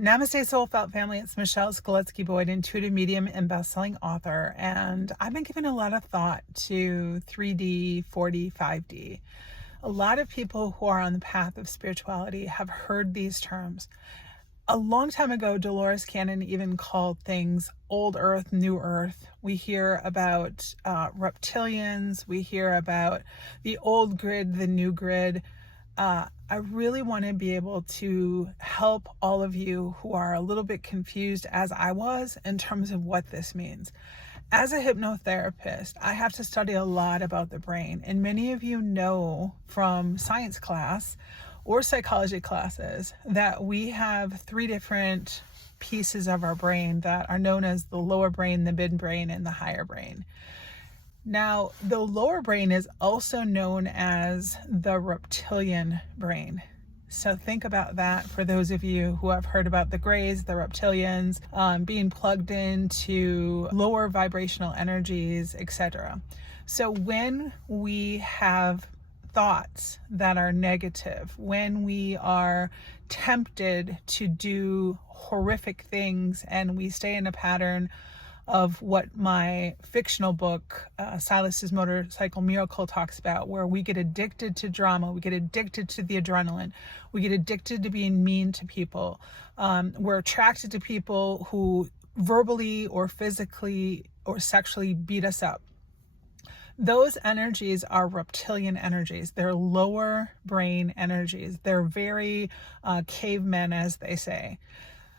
Namaste Soulfelt family, it's Michelle Skaletski-Boyd, intuitive medium and best-selling author, and I've been giving a lot of thought to 3D, 4D, 5D. A lot of people who are on the path of spirituality have heard these terms. A long time ago, Dolores Cannon even called things old earth, new earth. We hear about reptilians, we hear about the old grid, the new grid. I really want to be able to help all of you who are a little bit confused, as I was, in terms of what this means. As a hypnotherapist, I have to study a lot about the brain, and many of you know from science class or psychology classes that we have three different pieces of our brain that are known as the lower brain, the midbrain, and the higher brain. Now, the lower brain is also known as the reptilian brain. So think about that for those of you who have heard about the grays, the reptilians, being plugged into lower vibrational energies, etc. So when we have thoughts that are negative, when we are tempted to do horrific things and we stay in a pattern of what my fictional book, Silas's Motorcycle Miracle, talks about, where we get addicted to drama, we get addicted to the adrenaline, we get addicted to being mean to people. We're attracted to people who verbally or physically or sexually beat us up. Those energies are reptilian energies. They're lower brain energies. They're very cavemen, as they say.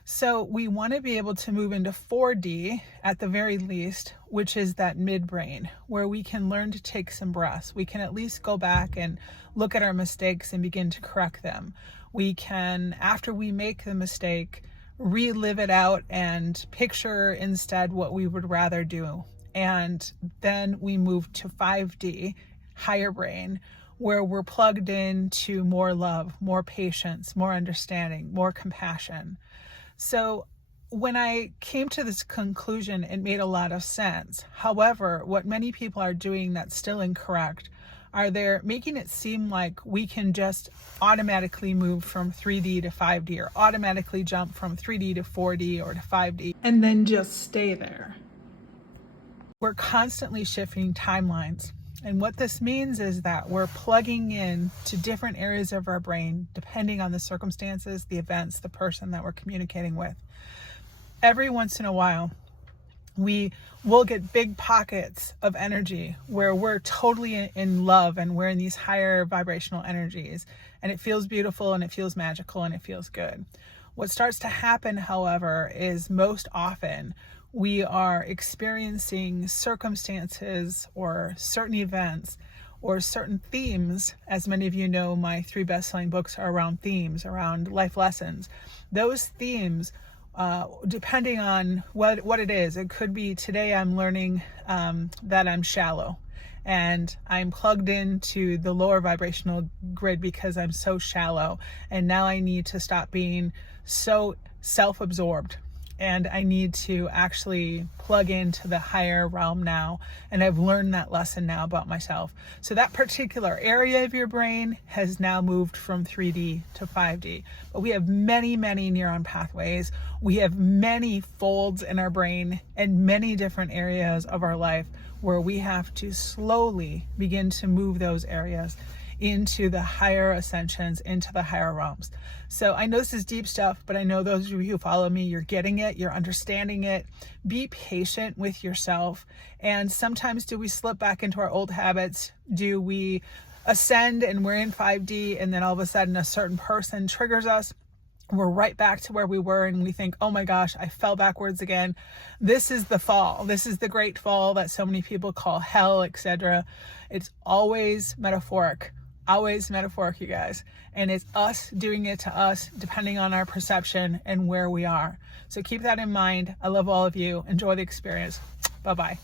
So we want to be able to move into 4D at the very least, which is that midbrain, where we can learn to take some breaths. We can at least go back and look at our mistakes and begin to correct them. We can, after we make the mistake, relive it out and picture instead what we would rather do. And then we move to 5D, higher brain, where we're plugged into more love, more patience, more understanding, more compassion. So when I came to this conclusion, it made a lot of sense. However, what many people are doing that's still incorrect are they're making it seem like we can just automatically move from 3D to 5D, or automatically jump from 3D to 4D or to 5D and then just stay there. We're constantly shifting timelines. And what this means is that we're plugging in to different areas of our brain, depending on the circumstances, the events, the person that we're communicating with. Every once in a while, we will get big pockets of energy where we're totally in love and we're in these higher vibrational energies. And it feels beautiful and it feels magical and it feels good. What starts to happen, however, is most often we are experiencing circumstances or certain events or certain themes. As many of you know, my 3 best-selling books are around themes, around life lessons. Those themes, depending on what it is, it could be today I'm learning that I'm shallow and I'm plugged into the lower vibrational grid because I'm so shallow, and now I need to stop being so self-absorbed. And I need to actually plug into the higher realm now. And I've learned that lesson now about myself. So that particular area of your brain has now moved from 3D to 5D. But we have many, many neuron pathways. We have many folds in our brain and many different areas of our life where we have to slowly begin to move those areas into the higher ascensions, into the higher realms. So I know this is deep stuff, but I know those of you who follow me, you're getting it, you're understanding it. Be patient with yourself. And sometimes do we slip back into our old habits? Do we ascend and we're in 5D and then all of a sudden a certain person triggers us? We're right back to where we were and we think, oh my gosh, I fell backwards again. This is the fall. This is the great fall that so many people call hell, etc. It's always metaphoric. Always metaphoric, you guys. And it's us doing it to us, depending on our perception and where we are. So keep that in mind. I love all of you. Enjoy the experience. Bye-bye.